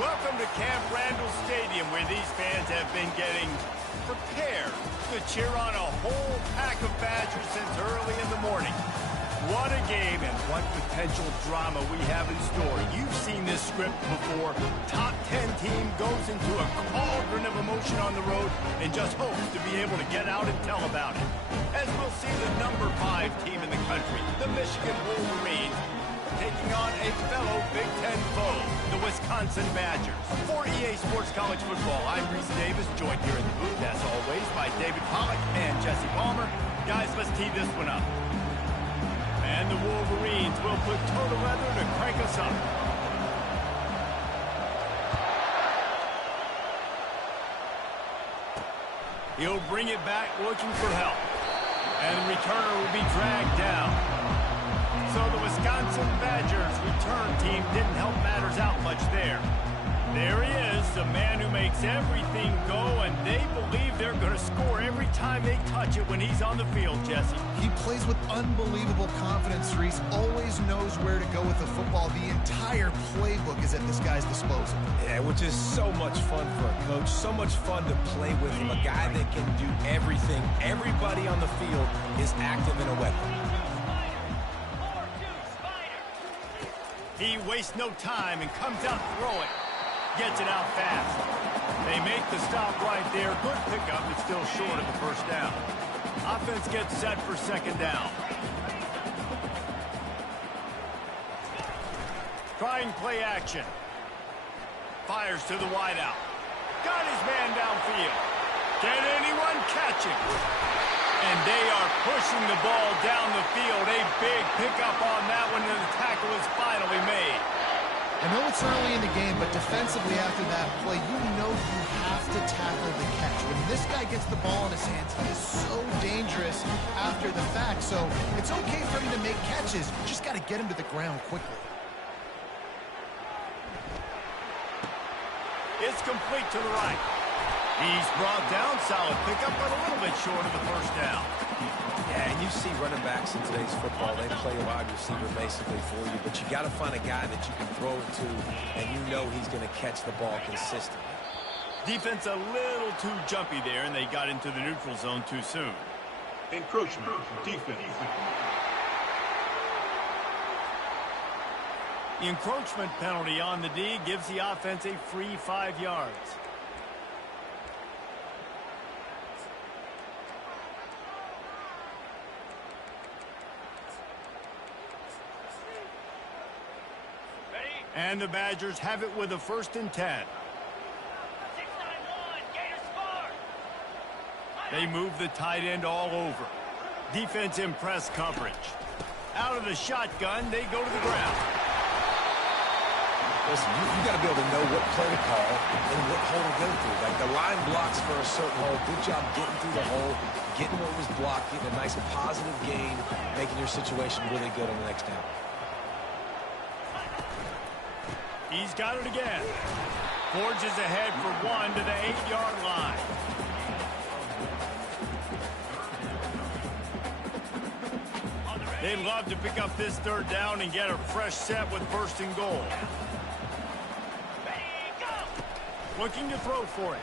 Welcome to Camp Randall Stadium, where these fans have been getting prepared to cheer on a whole pack of Badgers since early in the morning. What a game and what potential drama we have in store. You've seen this script before. Top 10 team goes into a cauldron of emotion on the road and just hopes to be able to get out and tell about it. As we'll see the number 5 team in the country, the Michigan Wolverines, taking on a fellow Big Ten foe, the Wisconsin Badgers. For EA Sports College Football, I'm Reese Davis, joined here in the booth, as always, by David Pollack and Jesse Palmer. Guys, let's tee this one up. And the Wolverines will put total leather to crank us up. He'll bring it back looking for help. And the returner will be dragged down. So the Wisconsin Badgers return team didn't help matters out much there. There he is, the man who makes everything go, and they believe they're going to score every time they touch it when he's on the field, Jesse. He plays with unbelievable confidence, Reese. Always knows where to go with the football. The entire playbook is at this guy's disposal. Yeah, which is so much fun for a coach. So much fun to play with him. A guy that can do everything. Everybody on the field is active in a weapon. He wastes no time and comes out throwing. Gets it out fast. They make the stop right there. Good pickup, but still short of the first down. Offense gets set for second down. Trying play action. Fires to the wideout. Got his man downfield. Can anyone catch him? And they are pushing the ball down the field. A big pickup on that one, and the tackle is finally made. I know it's early in the game, but defensively after that play, you know you have to tackle the catch. When this guy gets the ball in his hands, he is so dangerous after the fact. So it's okay for him to make catches. You just got to get him to the ground quickly. It's complete to the right. He's brought down, solid pickup, but a little bit short of the first down. Yeah, and you see running backs in today's football, they play a wide receiver basically for you, but you got to find a guy that you can throw it to, and you know he's going to catch the ball consistently. Defense a little too jumpy there, and they got into the neutral zone too soon. Encroachment, defense. The encroachment penalty on the D gives the offense a free 5 yards. And the Badgers have it with a 1st and 10. They move the tight end all over. Defense in press coverage. Out of the shotgun, they go to the ground. Listen, you got to be able to know what play to call and what hole to go through. Like the line blocks for a certain hole. Good job getting through the hole, getting what was blocked, getting a nice positive gain, making your situation really good on the next down. He's got it again. Forges ahead for 1 to the 8-yard line. They'd love to pick up this 3rd down and get a fresh set with 1st and goal. Looking to throw for it.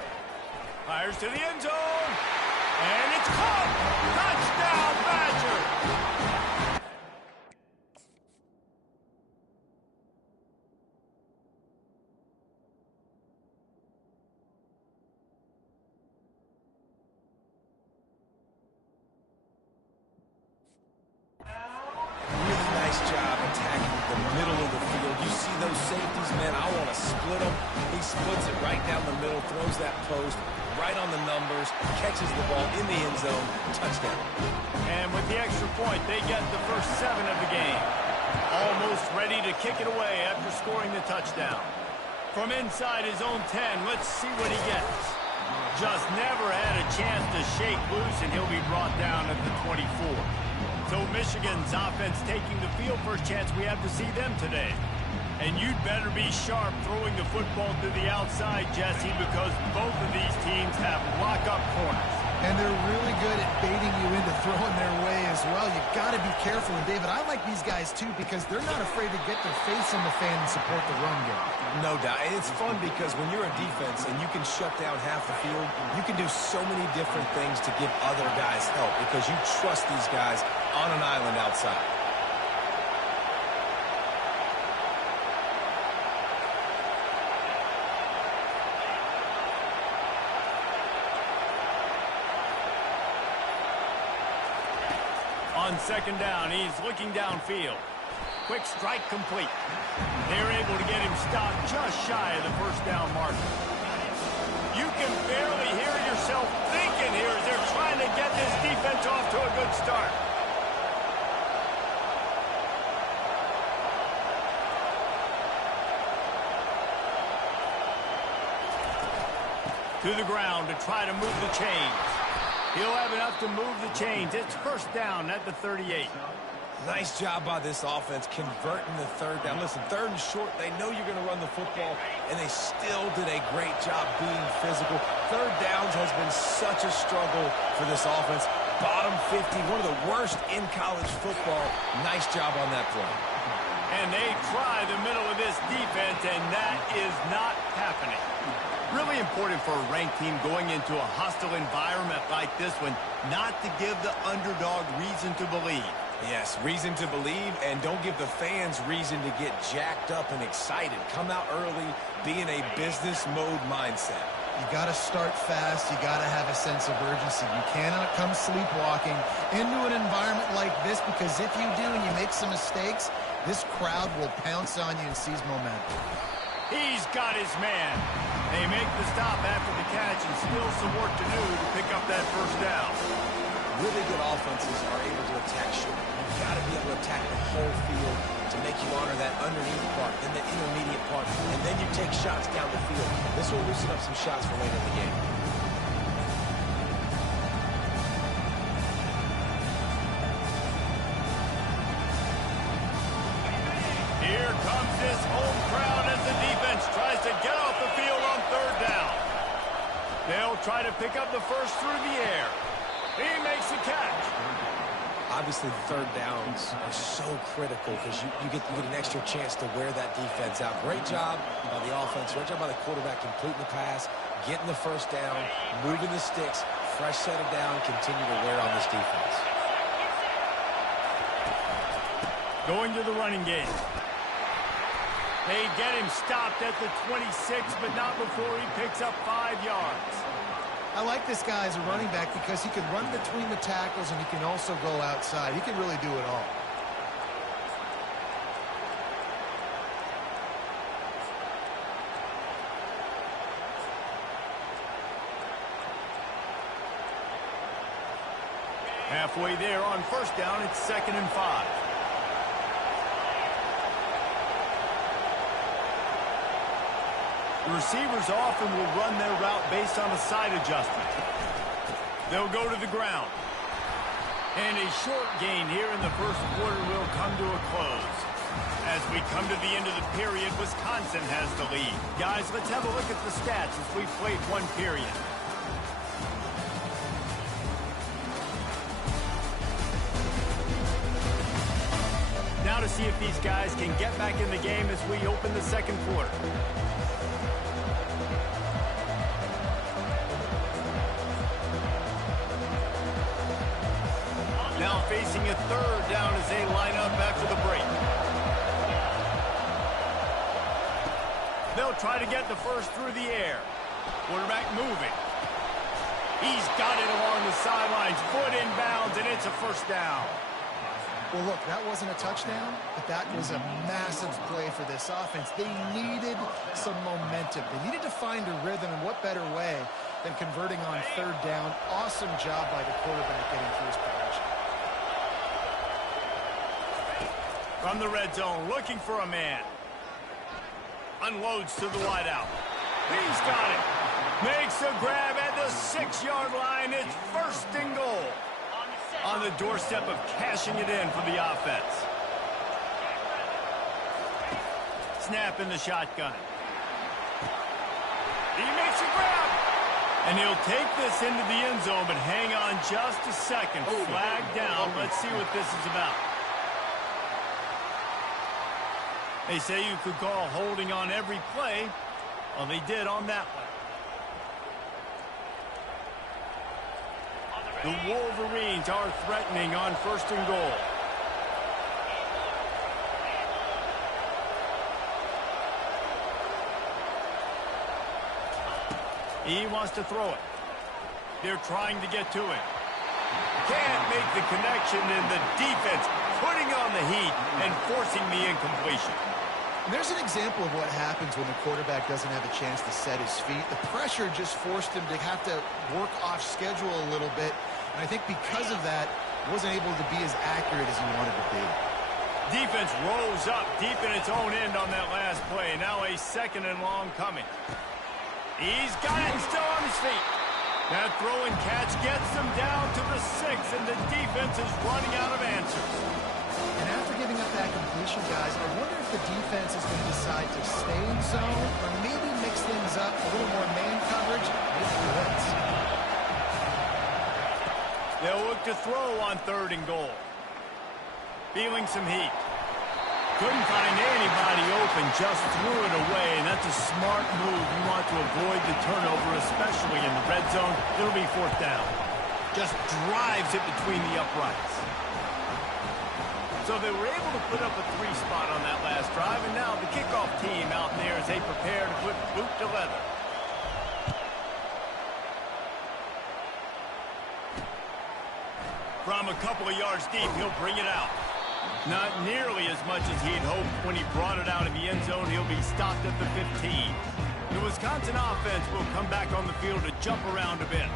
Fires to the end zone. And it's caught. Touchdown, Badger. Nice job attacking the middle of the field. You see those safeties, man, I want to split them. He splits it right down the middle, throws that post, right on the numbers, catches the ball in the end zone, touchdown. And with the extra point, they get the first 7 of the game. Almost ready to kick it away after scoring the touchdown. From inside his own 10, let's see what he gets. Just never had a chance to shake loose, and he'll be brought down at the 24. So Michigan's offense taking the field. First chance we have to see them today. And you'd better be sharp throwing the football to the outside, Jesse, because both of these teams have lock-up corners. And they're really good at baiting you into throwing their way as as well. You got to be careful. And, David, I like these guys, too, because they're not afraid to get their face in the fan and support the run game. No doubt. And it's fun because when you're a defense and you can shut down half the field, you can do so many different things to give other guys help because you trust these guys on an island outside. On second down, he's looking downfield. Quick strike complete. They're able to get him stopped just shy of the first down marker. You can barely hear yourself thinking here as they're trying to get this defense off to a good start. To the ground to try to move the chains. He'll have enough to move the chains. It's first down at the 38. Nice job by this offense converting the third down. Listen, third and short, they know you're going to run the football, and they still did a great job being physical. Third downs has been such a struggle for this offense. Bottom 50, one of the worst in college football. Nice job on that play. And they try the middle of this defense, and that is not happening. Really important for a ranked team going into a hostile environment like this one, not to give the underdog reason to believe. Yes, reason to believe, and don't give the fans reason to get jacked up and excited. Come out early, be in a business mode mindset. You got to start fast. You got to have a sense of urgency. You cannot come sleepwalking into an environment like this because if you do and you make some mistakes, this crowd will pounce on you and seize momentum. He's got his man. They make the stop after the catch and still some work to do to pick up that first down. Really good offenses are able to attack short. You've got to be able to attack the whole field to make you honor that underneath part, then the intermediate part, and then you take shots down the field. This will loosen up some shots for later in the game. Here comes this home crowd as the defense tries to get off the field on third down. They'll try to pick up the first through the air. He makes the catch. Obviously, third downs are so critical because you get an extra chance to wear that defense out. Great job by the offense. Great job by the quarterback completing the pass, getting the first down, moving the sticks, fresh set of down, continue to wear on this defense. Going to the running game. They get him stopped at the 26, but not before he picks up 5 yards. I like this guy as a running back because he can run between the tackles and he can also go outside. He can really do it all. Halfway there on first down, it's 2nd and 5. Receivers often will run their route based on a side adjustment. They'll go to the ground. And a short gain here in the first quarter will come to a close. As we come to the end of the period, Wisconsin has the lead. Guys, let's have a look at the stats as we've played one period. Now to see if these guys can get back in the game as we open the second quarter. Now facing a third down as they line up after the break. They'll try to get the first through the air. Quarterback moving. He's got it along the sidelines, foot in bounds, and it's a first down. Well, look, that wasn't a touchdown, but that was a massive play for this offense. They needed some momentum. They needed to find a rhythm, and what better way than converting on third down. Awesome job by the quarterback getting through his progression. From the red zone, looking for a man. Unloads to the wideout. He's got it. Makes a grab at the 6-yard line. It's 1st and goal. On the doorstep of cashing it in for the offense. Snap in the shotgun. He makes a grab. And he'll take this into the end zone, but hang on just a second. Flag down. Let's see what this is about. They say you could call holding on every play. Well, they did on that one. The Wolverines are threatening on 1st and goal. He wants to throw it. They're trying to get to him. Can't make the connection, and the defense putting on the heat and forcing the incompletion. And there's an example of what happens when the quarterback doesn't have a chance to set his feet. The pressure just forced him to have to work off schedule a little bit. And I think because of that, wasn't able to be as accurate as he wanted to be. Defense rose up deep in its own end on that last play. Now a 2nd and long coming. He's got it and still on his feet. That throw and catch gets them down to the 6, and the defense is running out of answers. And after giving up that completion, guys, I wonder if the defense is going to decide to stay in zone or maybe mix things up, a little more man coverage, maybe blitz. They'll look to throw on 3rd and goal. Feeling some heat. Couldn't find anybody open, just threw it away, and that's a smart move. You want to avoid the turnover, especially in the red zone. It'll be 4th down. Just drives it between the uprights. So they were able to put up a 3 spot on that last drive, and now the kickoff team out there as they prepare to put boot to leather. From a couple of yards deep, he'll bring it out. Not nearly as much as he'd hoped when he brought it out of the end zone. He'll be stopped at the 15. The Wisconsin offense will come back on the field to jump around a bit.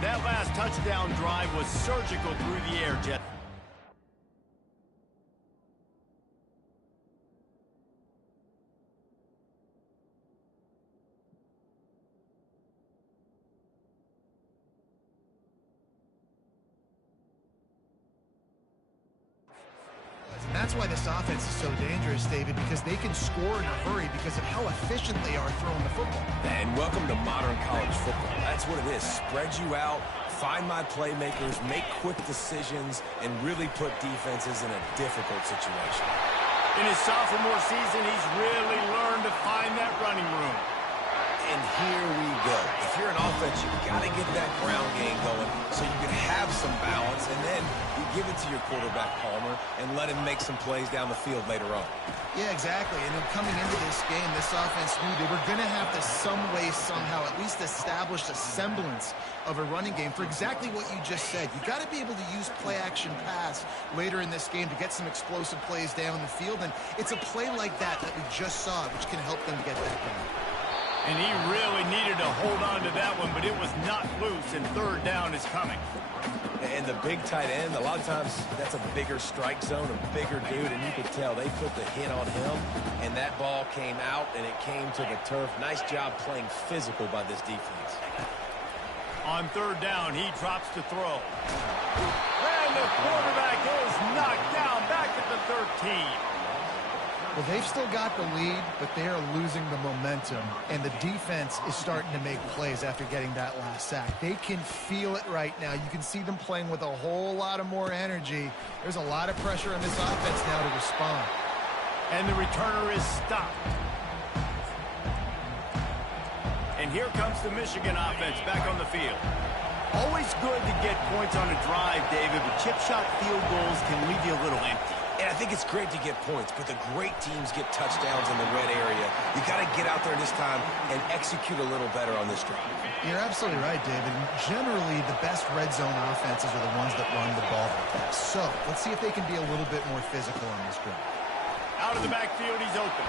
That last touchdown drive was surgical through the air, Jet. That's why this offense is so dangerous, David, because they can score in a hurry because of how efficient they are throwing the football. And welcome to modern college football. That's what it is. Spread you out, find my playmakers, make quick decisions, and really put defenses in a difficult situation. In his sophomore season, he's really learned to find that running room. And here we go. If you're an offense, you've got to get that ground game going so you can have some balance, and then you give it to your quarterback, Palmer, and let him make some plays down the field later on. Yeah, exactly. And then coming into this game, this offense knew they were going to have to some way, somehow, at least establish a semblance of a running game for exactly what you just said. You got to be able to use play-action pass later in this game to get some explosive plays down the field, and it's a play like that we just saw, which can help them get that going. And he really needed to hold on to that one, but it was not loose, and 3rd down is coming. And the big tight end, a lot of times that's a bigger strike zone, a bigger dude, and you could tell they put the hit on him, and that ball came out, and it came to the turf. Nice job playing physical by this defense. On 3rd down, he drops to throw. And the quarterback is knocked down back at the 13. Well, they've still got the lead, but they are losing the momentum, and the defense is starting to make plays after getting that last sack. They can feel it right now. You can see them playing with a whole lot of more energy. There's a lot of pressure on this offense now to respond. And the returner is stopped. And here comes the Michigan offense back on the field. Always good to get points on a drive, David, but chip shot field goals can leave you a little empty. And I think it's great to get points, but the great teams get touchdowns in the red area. You got to get out there this time and execute a little better on this drive. You're absolutely right, David. Generally, the best red zone offenses are the ones that run the ball the best. So let's see if they can be a little bit more physical on this drive. Out of the backfield, he's open.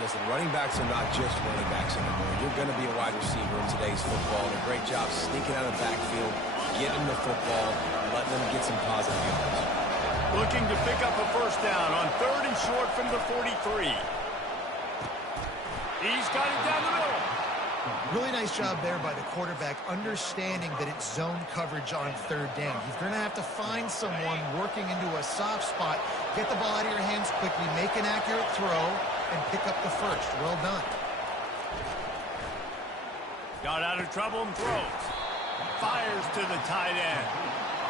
Listen, running backs are not just running backs anymore. You're going to be a wide receiver in today's football, and a great job sneaking out of the backfield, getting the football, letting them get some positive yards. Looking to pick up a 1st down on 3rd and short from the 43. He's got it down the middle. Really nice job there by the quarterback, understanding that it's zone coverage on 3rd down. You're going to have to find someone working into a soft spot, get the ball out of your hands quickly, make an accurate throw, and pick up the 1st. Well done. Got out of trouble and throws. Fires to the tight end.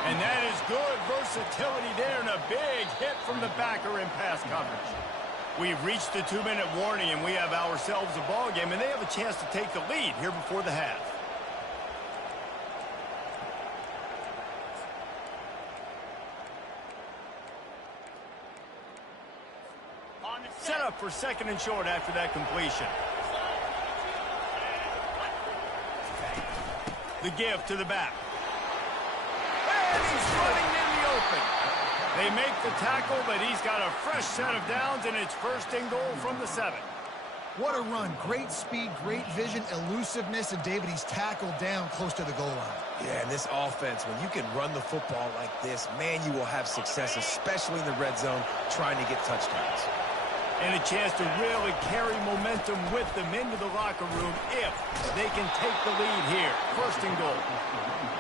And that is good versatility there, and a big hit from the backer in pass coverage. We've reached the 2-minute warning, and we have ourselves a ball game, and they have a chance to take the lead here before the half. Set up for 2nd and short after that completion. The give to the back. And he's running in the open. They make the tackle, but he's got a fresh set of downs, and it's 1st and goal from the 7. What a run. Great speed, great vision, elusiveness, and David, he's tackled down close to the goal line. Yeah, and this offense, when you can run the football like this, man, you will have success, especially in the red zone, trying to get touchdowns. And a chance to really carry momentum with them into the locker room if they can take the lead here. 1st and goal.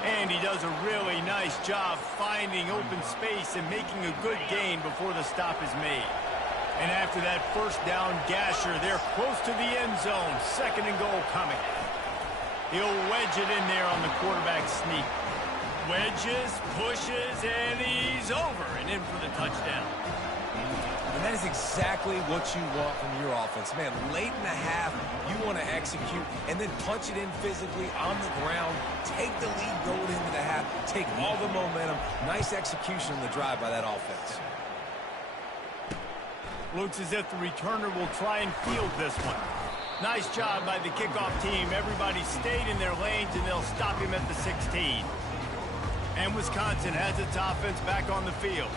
And he does a really nice job finding open space and making a good gain before the stop is made. And after that 1st down gasher, they're close to the end zone. 2nd and goal coming. He'll wedge it in there on the quarterback sneak. Wedges, pushes, and he's over and in for the touchdown. And that is exactly what you want from your offense. Man, late in the half, you want to execute and then punch it in physically on the ground, take the lead going into the half, take all the momentum. Nice execution on the drive by that offense. Looks as if the returner will try and field this one. Nice job by the kickoff team. Everybody stayed in their lanes, and they'll stop him at the 16. And Wisconsin has its offense back on the field.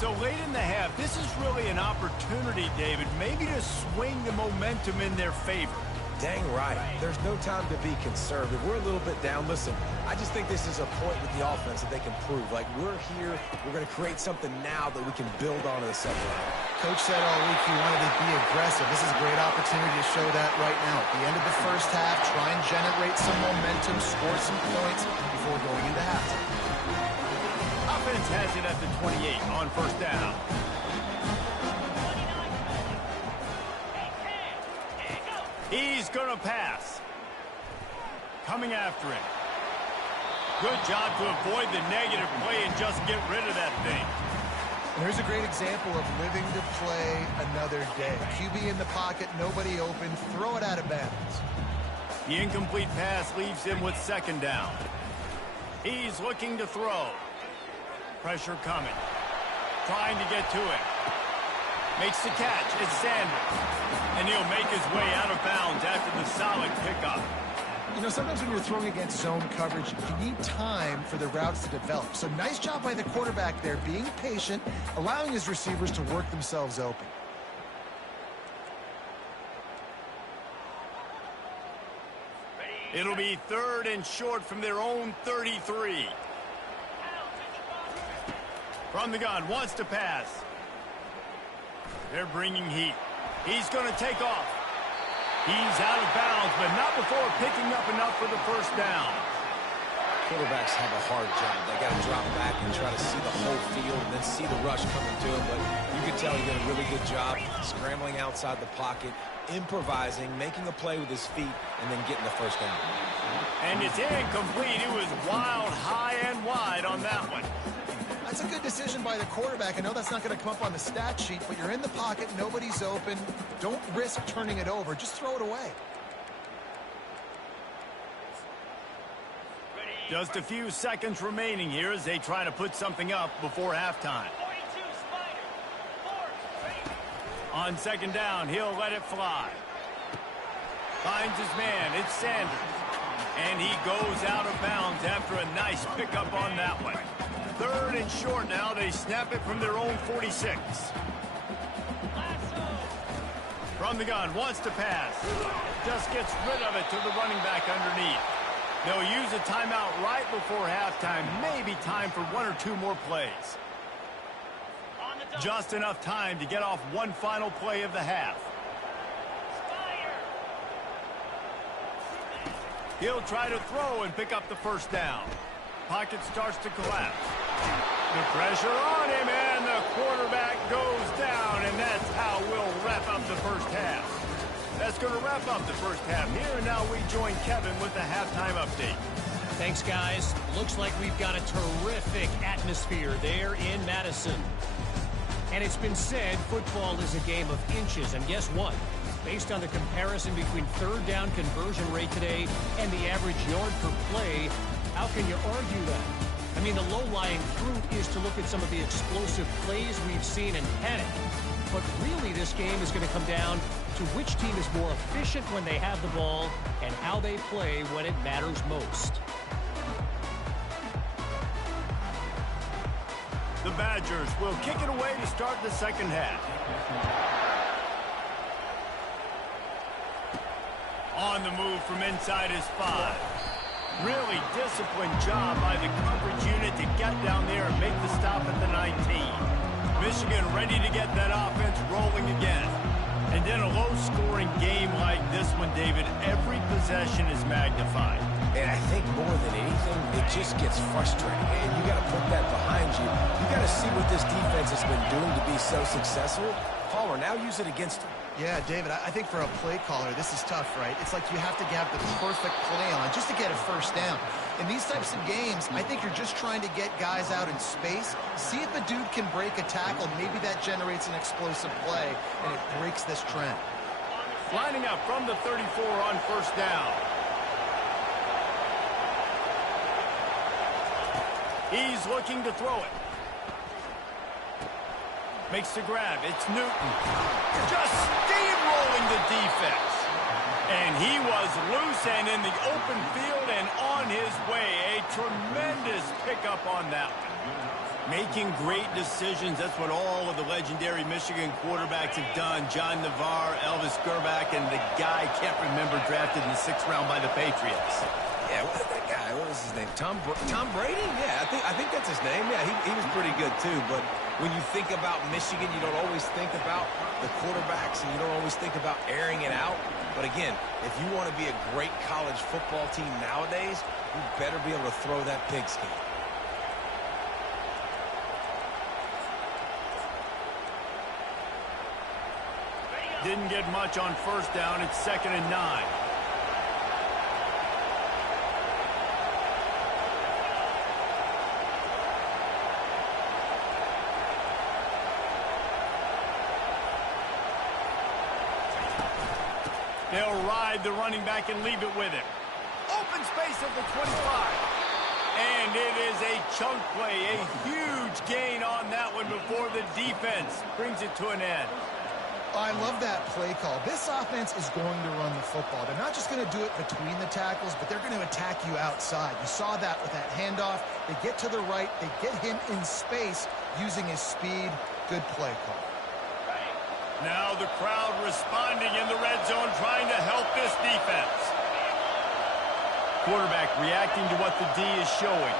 So late in the half, this is really an opportunity, David, maybe to swing the momentum in their favor. Dang right. There's no time to be conservative. We're a little bit down. Listen, I just think this is a point with the offense that they can prove. Like, we're here, we're going to create something now that we can build on to the 2nd half. Coach said all week he wanted to be aggressive. This is a great opportunity to show that right now. At the end of the 1st half, try and generate some momentum, score some points before going into halftime. Offense has it at the 28 on 1st down. He's going to pass. Coming after him. Good job to avoid the negative play and just get rid of that thing. And here's a great example of living to play another day. QB in the pocket, nobody open, throw it out of bounds. The incomplete pass leaves him with 2nd down. He's looking to throw. Pressure coming. Trying to get to it. Makes the catch. It's Sanders. And he'll make his way out of bounds after the solid pickup. You know, sometimes when you're throwing against zone coverage, you need time for the routes to develop. So nice job by the quarterback there, being patient, allowing his receivers to work themselves open. It'll be 3rd and short from their own 33. From the gun, wants to pass. They're bringing heat. He's going to take off. He's out of bounds, but not before picking up enough for the 1st down. Quarterbacks have a hard job. They got to drop back and try to see the whole field and then see the rush coming to him. But you can tell he did a really good job scrambling outside the pocket, improvising, making a play with his feet, and then getting the 1st down. And it's incomplete. It was wild, high and wide on that one. That's a good decision by the quarterback. I know that's not going to come up on the stat sheet, but you're in the pocket, nobody's open. Don't risk turning it over. Just throw it away. Just a few seconds remaining here as they try to put something up before halftime. On 2nd down, he'll let it fly. Finds his man. It's Sanders. And he goes out of bounds after a nice pickup on that one. 3rd and short now. They snap it from their own 46. From the gun, wants to pass. Just gets rid of it to the running back underneath. They'll use a timeout right before halftime. Maybe time for 1 or 2 more plays. Just enough time to get off one final play of the half. He'll try to throw and pick up the 1st down. Pocket starts to collapse. The pressure on him, and the quarterback goes down, and that's how we'll wrap up the 1st half. That's going to wrap up the first half here, and now we join Kevin with the halftime update. Thanks, guys. Looks like we've got a terrific atmosphere there in Madison. And it's been said football is a game of inches, and guess what? Based on the comparison between third down conversion rate today and the average yard per play, how can you argue that? I mean, the low-lying fruit is to look at some of the explosive plays we've seen and panic. But really, this game is going to come down to which team is more efficient when they have the ball and how they play when it matters most. The Badgers will kick it away to start the second half. On the move from inside his 5. Really disciplined job by the coverage unit to get down there and make the stop at the 19. Michigan ready to get that offense rolling again. And in a low-scoring game like this one, David, every possession is magnified. And I think more than anything, it just gets frustrating. And you got to put that behind you. You got to see what this defense has been doing to be so successful. Palmer, now use it against them. Yeah, David, I think for a play caller, this is tough, right? It's like you have to have the perfect play on just to get a first down. In these types of games, I think you're just trying to get guys out in space, see if a dude can break a tackle. Maybe that generates an explosive play, and it breaks this trend. Lining up from the 34 on first down. He's looking to throw it. Makes the grab. It's Newton. Just steamrolling the defense. And he was loose and in the open field and on his way. A tremendous pickup on that one. Making great decisions. That's what all of the legendary Michigan quarterbacks have done. John Navarre, Elvis Gerbach, and the guy I can't remember drafted in the 6th round by the Patriots. Yeah, what that guy? What was his name? Tom Brady? Yeah, I think that's his name. Yeah, he was pretty good too. But when you think about Michigan, you don't always think about the quarterbacks, and you don't always think about airing it out. But again, if you want to be a great college football team nowadays, you better be able to throw that pigskin. Didn't get much on first down. It's 2nd and 9. They'll ride the running back and leave it with him. Open space at the 25. And it is a chunk play, a huge gain on that one before the defense brings it to an end. I love that play call. This offense is going to run the football. They're not just going to do it between the tackles, but they're going to attack you outside. You saw that with that handoff. They get to the right. They get him in space using his speed. Good play call. Now the crowd responding in the red zone, trying to help this defense. Quarterback reacting to what the D is showing.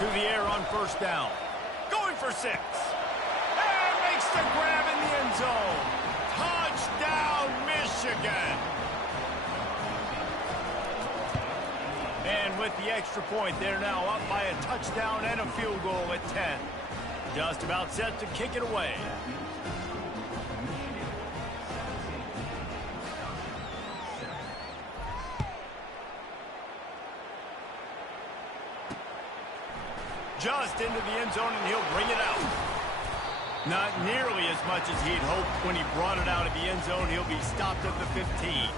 To the air on first down. Going for 6. And makes the grab in the end zone. Touchdown, Michigan. And with the extra point, they're now up by a touchdown and a field goal at 10. Just about set to kick it away. Just into the end zone, and he'll bring it out. Not nearly as much as he'd hoped when he brought it out of the end zone. He'll be stopped at the 15.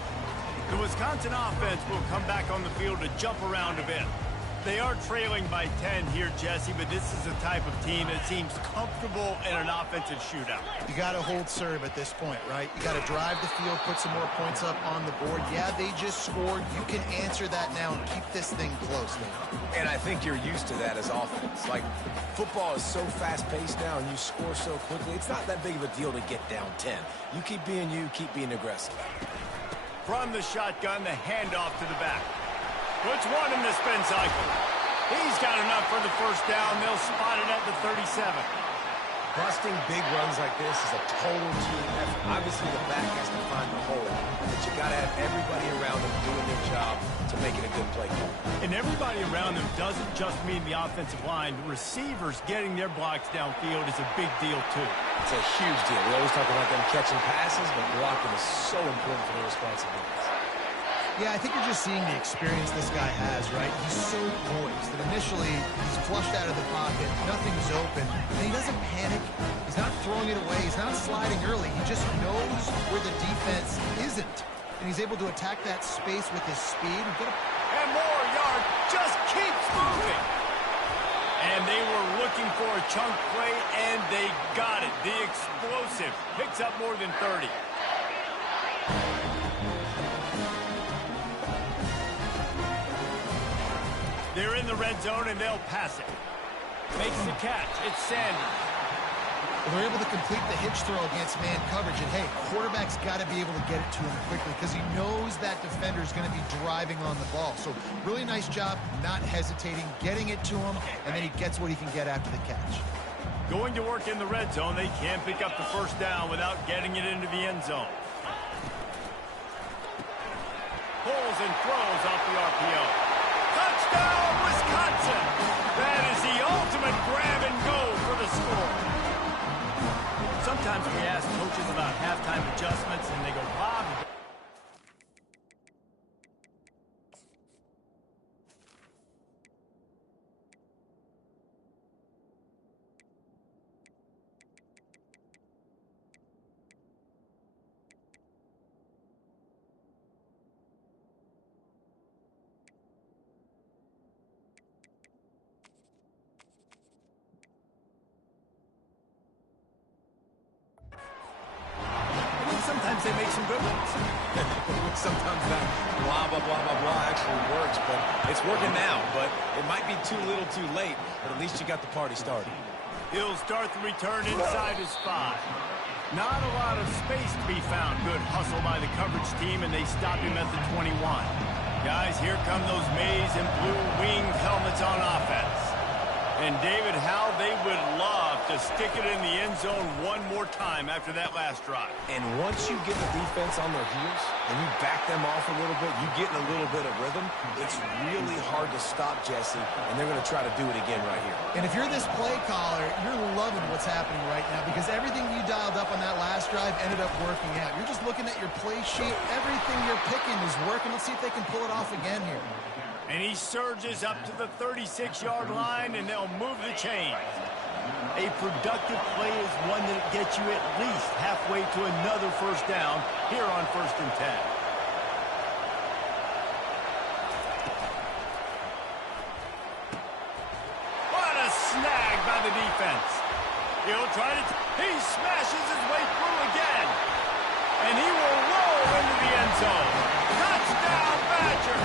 The Wisconsin offense will come back on the field to jump around a bit. They are trailing by 10 here, Jesse, but this is the type of team that seems comfortable in an offensive shootout. You got to hold serve at this point, right? You got to drive the field, put some more points up on the board. Yeah, they just scored. You can answer that now and keep this thing close, man. And I think you're used to that as offense. Like, football is so fast-paced now and you score so quickly, it's not that big of a deal to get down 10. You keep being you, keep being aggressive. From the shotgun, the handoff to the back. Puts one in the spin cycle. He's got enough for the first down. They'll spot it at the 37. Busting big runs like this is a total team effort. Obviously, the back has to find the hole, but you got to have everybody around him doing doing their job to make it a good play call. And everybody around them doesn't just mean the offensive line. The receivers getting their blocks downfield is a big deal, too. It's a huge deal. We always talk about them catching passes, but blocking is so important for their responsibilities. Yeah, I think you're just seeing the experience this guy has, right? He's so poised that initially he's flushed out of the pocket, nothing's open, and he doesn't panic. He's not throwing it away. He's not sliding early. He just knows where the defense isn't, and he's able to attack that space with his speed. And more yard, just keeps moving. And they were looking for a chunk play, and they got it. The explosive picks up more than 30. They're in the red zone, and they'll pass it. Makes the catch. It's Sanders. They're able to complete the hitch throw against man coverage. And, hey, quarterback's got to be able to get it to him quickly because he knows that defender's going to be driving on the ball. So really nice job not hesitating, getting it to him, and then he gets what he can get after the catch. Going to work in the red zone. They can't pick up the first down without getting it into the end zone. Pulls and throws off the RPO. Touchdown, Wisconsin! That is the ultimate grab and go for the score. Sometimes we ask coaches about halftime adjustments, and they go, Bob. Sometimes they make some good ones. Sometimes that blah, blah, blah, blah, blah actually works, but it's working now. But it might be too little too late, but at least you got the party started. He'll start the return inside his 5. Not a lot of space to be found. Good hustle by the coverage team, and they stop him at the 21. Guys, here come those maize and blue winged helmets on offense. And David, how they would love to stick it in the end zone one more time after that last drive. And once you get the defense on their heels and you back them off a little bit, you get in a little bit of rhythm, it's really hard to stop, Jesse, and they're going to try to do it again right here. And if you're this play caller, you're loving what's happening right now because everything you dialed up on that last drive ended up working out. You're just looking at your play sheet. Everything you're picking is working. Let's see if they can pull it off again here. And he surges up to the 36-yard line, and they'll move the chains. A productive play is one that gets you at least halfway to another first down here on 1st and 10. What a snag by the defense. He'll try to... He smashes his way through again. And he will roll into the end zone. Touchdown, Badger!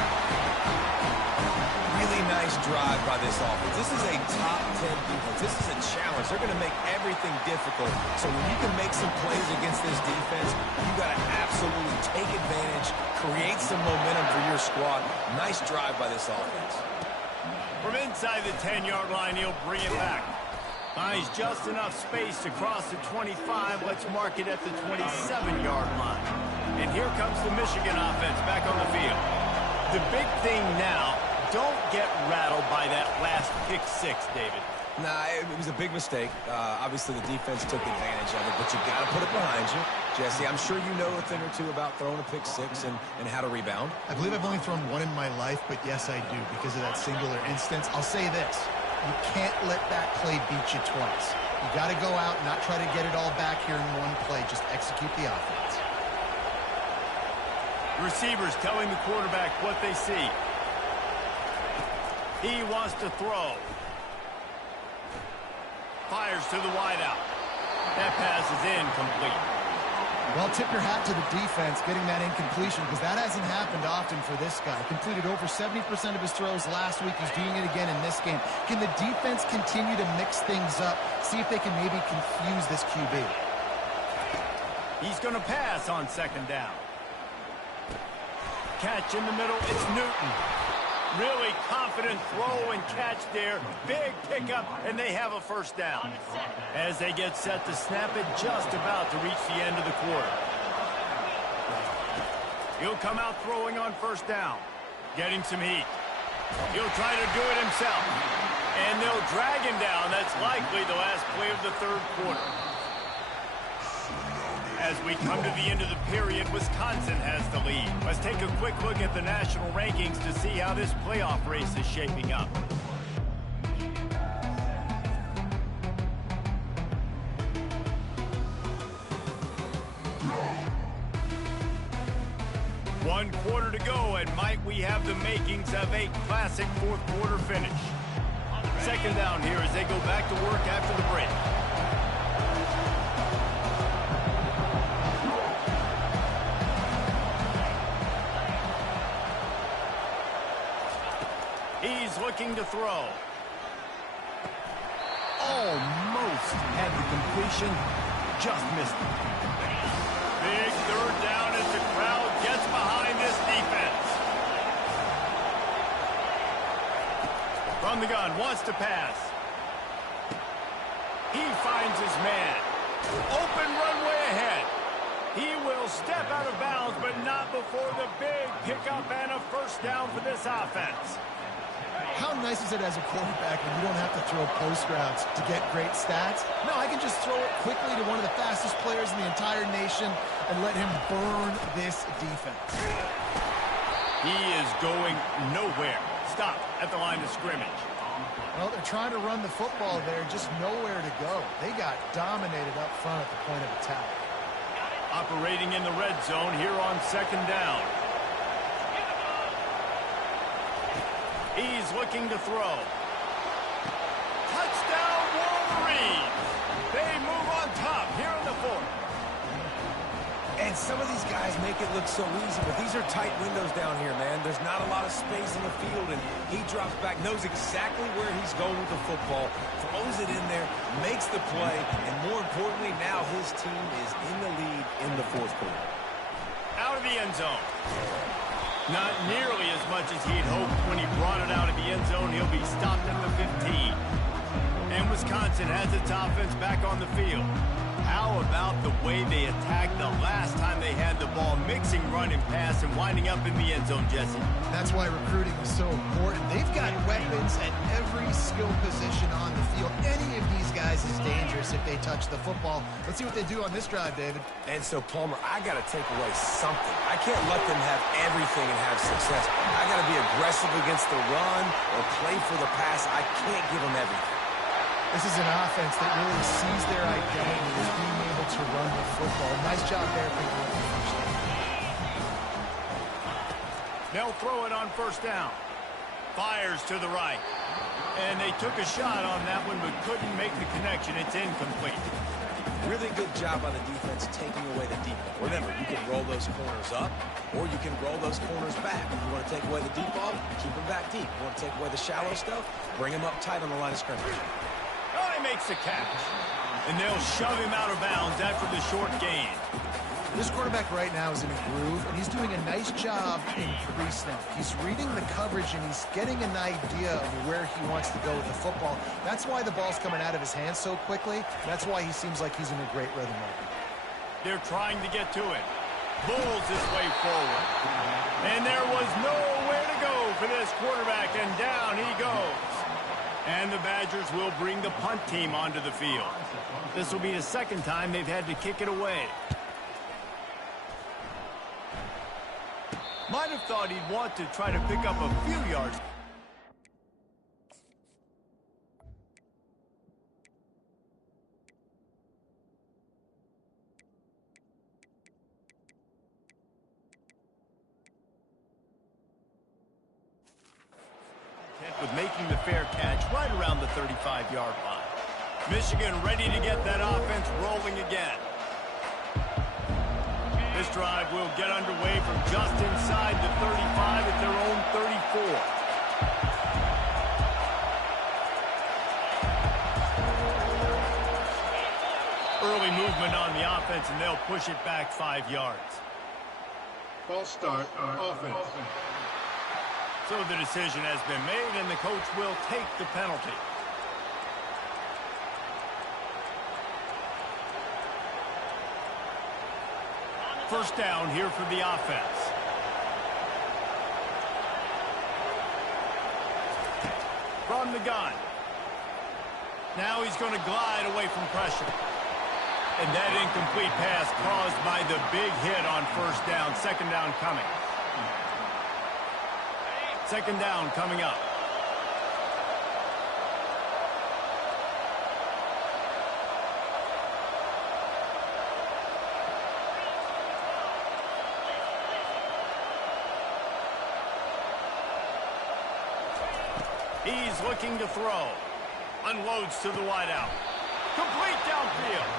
Really nice drive by this offense. This is a top 10 defense. This is a challenge. They're going to make everything difficult. So when you can make some plays against this defense, you got to absolutely take advantage, create some momentum for your squad. Nice drive by this offense. From inside the 10-yard line, he'll bring it back. Finds just enough space to cross the 25. Let's mark it at the 27-yard line. And here comes the Michigan offense back on the field. The big thing now, don't get rattled by that last pick 6, David. Nah, it was a big mistake. Obviously, the defense took advantage of it, but you got to put it behind you. Jesse, I'm sure you know a thing or two about throwing a pick 6 and how to rebound. I believe I've only thrown one in my life, but yes, I do because of that singular instance. I'll say this. You can't let that play beat you twice. You got to go out and not try to get it all back here in one play. Just execute the offense. Receivers telling the quarterback what they see. He wants to throw. Fires to the wideout. That pass is incomplete. Well, tip your hat to the defense getting that incompletion because that hasn't happened often for this guy. Completed over 70% of his throws last week. He's doing it again in this game. Can the defense continue to mix things up? See if they can maybe confuse this QB. He's going to pass on 2nd down. Catch in the middle. It's Newton. Really confident throw and catch there. Big pickup, and they have a first down. As they get set to snap it, just about to reach the end of the quarter. He'll come out throwing on first down. Getting some heat. He'll try to do it himself. And they'll drag him down. That's likely the last play of the third quarter. As we come to the end of the period, Wisconsin has the lead. Let's take a quick look at the national rankings to see how this playoff race is shaping up. One quarter to go, and might we have the makings of a classic fourth quarter finish. Second down here as they go back to work after the break. He's looking to throw. Almost had the completion, just missed it. Big third down as the crowd gets behind this defense. From the gun, wants to pass. He finds his man. Open runway ahead. He will step out of bounds, but not before the big pickup and a first down for this offense. How nice is it as a quarterback when you don't have to throw post routes to get great stats? No, I can just throw it quickly to one of the fastest players in the entire nation and let him burn this defense. He is going nowhere. Stop at the line of scrimmage. Well, they're trying to run the football there, just nowhere to go. They got dominated up front at the point of attack. Operating in the red zone here on second down. He's looking to throw. Touchdown, Wolverines! They move on top here in the fourth. And some of these guys make it look so easy, but these are tight windows down here, man. There's not a lot of space in the field, and he drops back, knows exactly where he's going with the football, throws it in there, makes the play, and more importantly, now his team is in the lead in the fourth quarter. Out of the end zone. Not nearly as much as he'd hoped when he brought it out of the end zone. He'll be stopped at the 15. And Wisconsin has its offense back on the field. How about the way they attacked the last time they had the ball, mixing run and pass and winding up in the end zone, Jesse? That's why recruiting is so important. They've got weapons at every skill position on the field. Any of these guys is dangerous if they touch the football. Let's see what they do on this drive, David. And so, Palmer, I got to take away something. I can't let them have everything and have success. I got to be aggressive against the run or play for the pass. I can't give them everything. This is an offense that really sees their identity as being able to run the football. Nice job there for the first down. They'll throw it on first down. Fires to the right. And they took a shot on that one but couldn't make the connection. It's incomplete. Really good job by the defense taking away the deep ball. Remember, you can roll those corners up or you can roll those corners back. If you want to take away the deep ball, keep them back deep. You want to take away the shallow stuff, bring them up tight on the line of scrimmage. Oh, he makes the catch. And they'll shove him out of bounds after the short gain. This quarterback right now is in a groove, and he's doing a nice job in pre-snap. He's reading the coverage, and he's getting an idea of where he wants to go with the football. That's why the ball's coming out of his hands so quickly. That's why he seems like he's in a great rhythm right now. They're trying to get to it. Pulls his way forward. And there was nowhere to go for this quarterback, and down he goes. And the Badgers will bring the punt team onto the field. This will be the second time they've had to kick it away. Might have thought he'd want to try to pick up a few yards. With making the fair catch right around the 35-yard line. Michigan ready to get that offense rolling again. This drive will get underway from just inside the 35 at their own 34. Early movement on the offense, and they'll push it back 5 yards. False start, offense. So the decision has been made, and the coach will take the penalty. First down here for the offense. from the gun. Now he's going to glide away from pressure. And that incomplete pass caused by the big hit on first down. Second down coming. Second down coming up. He's looking to throw. Unloads to the wideout. Complete downfield.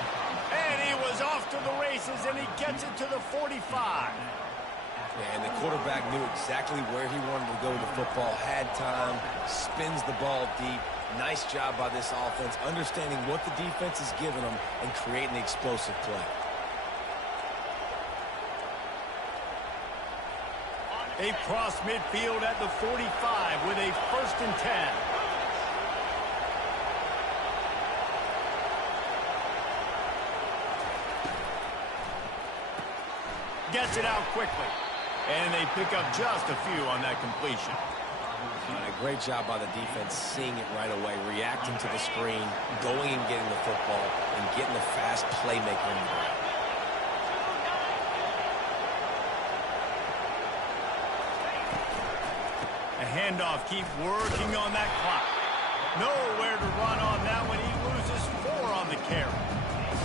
And he was off to the races, and he gets it to the 45. Yeah, and the quarterback knew exactly where he wanted to go with the football, had time, spins the ball deep. Nice job by this offense, understanding what the defense is giving them and creating the explosive play. They cross midfield at the 45 with a 1st and 10. Gets it out quickly. And they pick up just a few on that completion. And a great job by the defense seeing it right away, reacting to the screen, going and getting the football, and getting the fast playmaker in the ground. A handoff, keep working on that clock. Nowhere to run on that one. He loses 4 on the carry.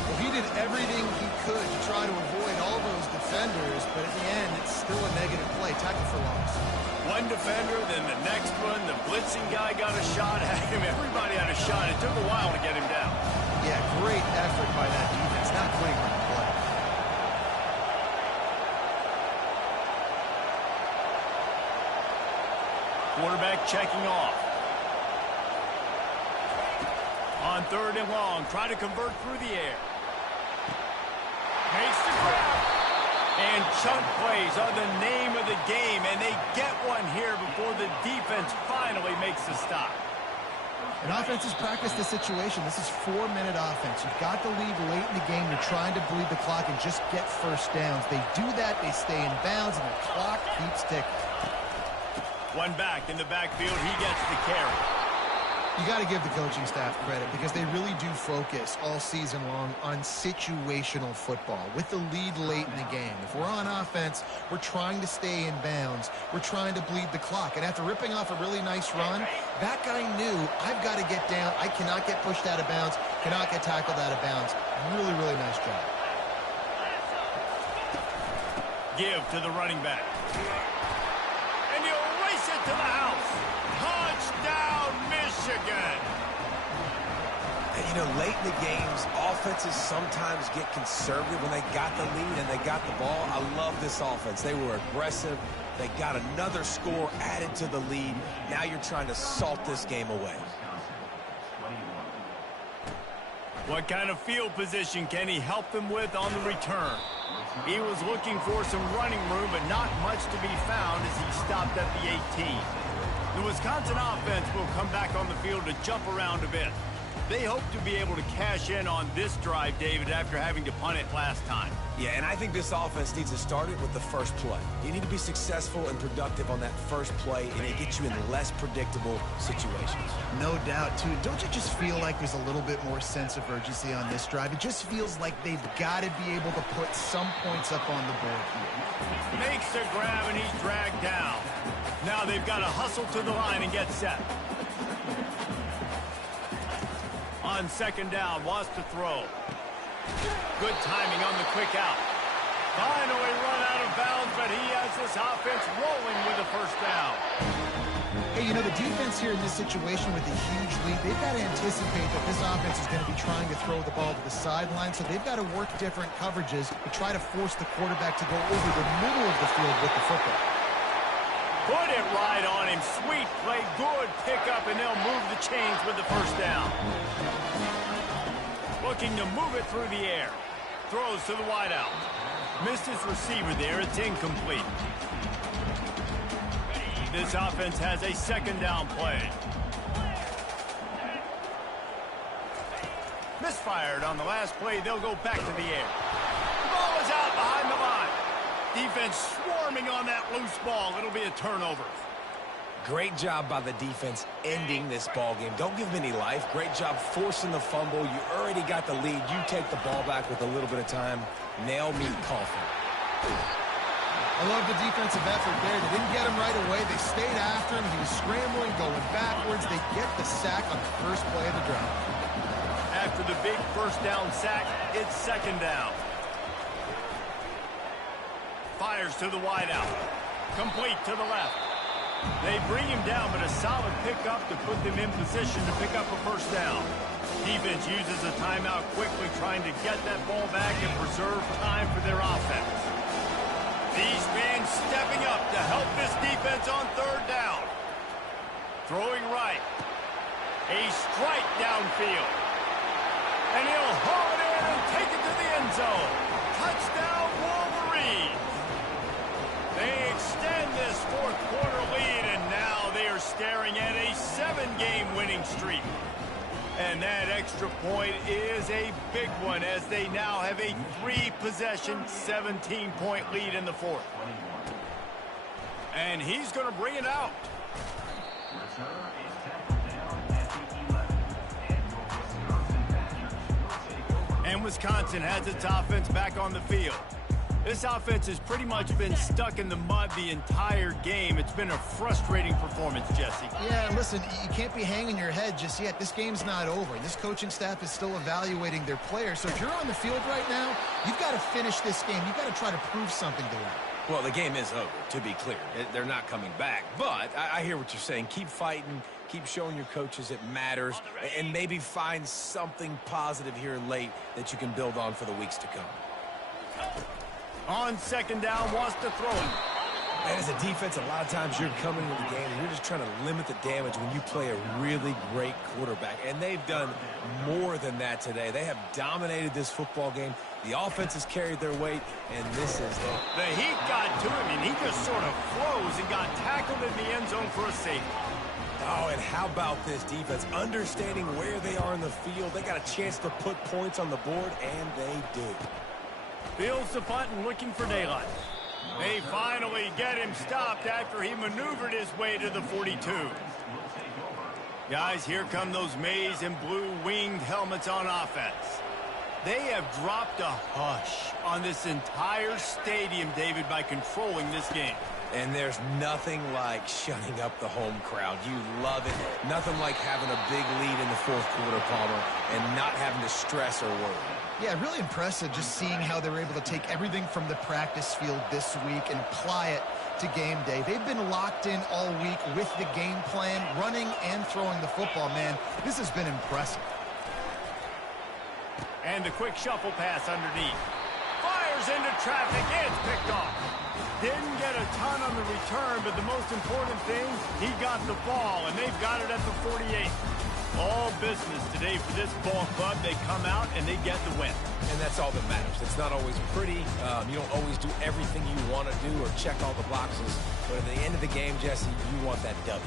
Well, he did everything he could to try to avoid all those defenders, but at the end, it's still a negative play. Tackle for loss. One defender, then the next one. The blitzing guy got a shot at him. Everybody had a shot. It took a while to get him down. Yeah, great effort by that defense. Not putting him on the play. Quarterback checking off. On 3rd and long, try to convert through the air. Makes the grab. And chunk plays are the name of the game, and they get one here before the defense finally makes the stop. And offense has practiced this situation. This is 4-minute offense. You've got the lead late in the game. You're trying to bleed the clock and just get first downs. They do that, they stay in bounds, and the clock keeps ticking. One back in the backfield. He gets the carry. You got to give the coaching staff credit because they really do focus all season long on situational football with the lead late in the game. If we're on offense, we're trying to stay in bounds. We're trying to bleed the clock. And after ripping off a really nice run, that guy knew, I've got to get down. I cannot get pushed out of bounds, cannot get tackled out of bounds. Really, really nice job. Give to the running back. And he'll race it to the house. Touchdown, Michigan. And, you know, late in the games, offenses sometimes get conservative when they got the lead and they got the ball. I love this offense. They were aggressive. They got another score added to the lead. Now you're trying to salt this game away. What kind of field position can he help them with on the return? He was looking for some running room, but not much to be found as he stopped at the 18. The Wisconsin offense will come back on the field to jump around a bit. They hope to be able to cash in on this drive, David, after having to punt it last time. Yeah, and I think this offense needs to start it with the first play. You need to be successful and productive on that first play, and it gets you in less predictable situations. No doubt, too. Don't you just feel like there's a little bit more sense of urgency on this drive? It just feels like they've got to be able to put some points up on the board here. Makes the grab, and he's dragged down. Now they've got to hustle to the line and get set. On second down, wants to throw. Good timing on the quick out. Finally run out of bounds, but he has this offense rolling with a first down. Hey, you know, the defense here in this situation with a huge lead, they've got to anticipate that this offense is going to be trying to throw the ball to the sideline, so they've got to work different coverages to try to force the quarterback to go over the middle of the field with the football. Put it right on him. Sweet play, good pickup, and they'll move the chains with the first down. Looking to move it through the air. Throws to the wideout. Missed his receiver there. It's incomplete. This offense has a second down play. Misfired on the last play. They'll go back to the air. The ball is out behind the line. Defense swarming on that loose ball. It'll be a turnover. Great job by the defense ending this ball game. Don't give them any life. Great job forcing the fumble. You already got the lead. You take the ball back with a little bit of time. Nail meet coffin. I love the defensive effort there. They didn't get him right away. They stayed after him. He was scrambling, going backwards. They get the sack on the first play of the drive. After the big first down sack, it's second down. Fires to the wideout. Complete to the left. They bring him down, but a solid pickup to put them in position to pick up a first down. Defense uses a timeout quickly, trying to get that ball back and preserve time for their offense. These fans stepping up to help this defense on third down. Throwing right. A strike downfield. And he'll haul it in and take it to the end zone. Touchdown, Wolverines. They extend this fourth quarter lead, and now they are staring at a 7-game winning streak. And that extra point is a big one, as they now have a 3-possession, 17-point lead in the fourth. And he's going to bring it out. And Wisconsin has its offense back on the field. This offense has pretty much been stuck in the mud the entire game. It's been a frustrating performance, Jesse. Yeah, listen, you can't be hanging your head just yet. This game's not over. This coaching staff is still evaluating their players. So if you're on the field right now, you've got to finish this game. You've got to try to prove something to them. Well, the game is over, to be clear. They're not coming back. But I hear what you're saying. Keep fighting. Keep showing your coaches it matters. And maybe find something positive here late that you can build on for the weeks to come. On second down, wants to throw it. And as a defense, a lot of times you're coming into the game and you're just trying to limit the damage when you play a really great quarterback. And they've done more than that today. They have dominated this football game. The offense has carried their weight, and this is it. The heat got to him, and he just sort of froze and got tackled in the end zone for a safety. Oh, and how about this defense? Understanding where they are in the field. They got a chance to put points on the board, and they do. Fields the punt and looking for daylight. They finally get him stopped after he maneuvered his way to the 42. Guys, here come those maize and blue winged helmets on offense. They have dropped a hush on this entire stadium, David, by controlling this game. And there's nothing like shutting up the home crowd. You love it. Nothing like having a big lead in the fourth quarter, Palmer, and not having to stress or worry. Yeah, really impressive just seeing how they were able to take everything from the practice field this week and apply it to game day. They've been locked in all week with the game plan, running and throwing the football. Man, this has been impressive. And the quick shuffle pass underneath. Fires into traffic. It's picked off. Didn't get a ton on the return, but the most important thing, he got the ball, and they've got it at the 48. All business today for this ball club. They come out and they get the win. And that's all that matters. It's not always pretty. You don't always do everything you want to do or check all the boxes. But at the end of the game, Jesse, you want that W.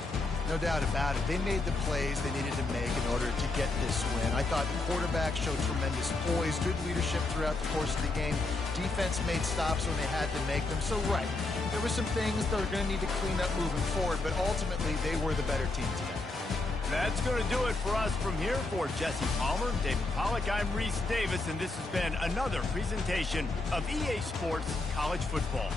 No doubt about it. They made the plays they needed to make in order to get this win. I thought the quarterback showed tremendous poise, good leadership throughout the course of the game. Defense made stops when they had to make them. So, right, there were some things that were going to need to clean up moving forward, but ultimately they were the better team today. That's going to do it for us from here. For Jesse Palmer, David Pollack, I'm Reese Davis, and this has been another presentation of EA Sports College Football.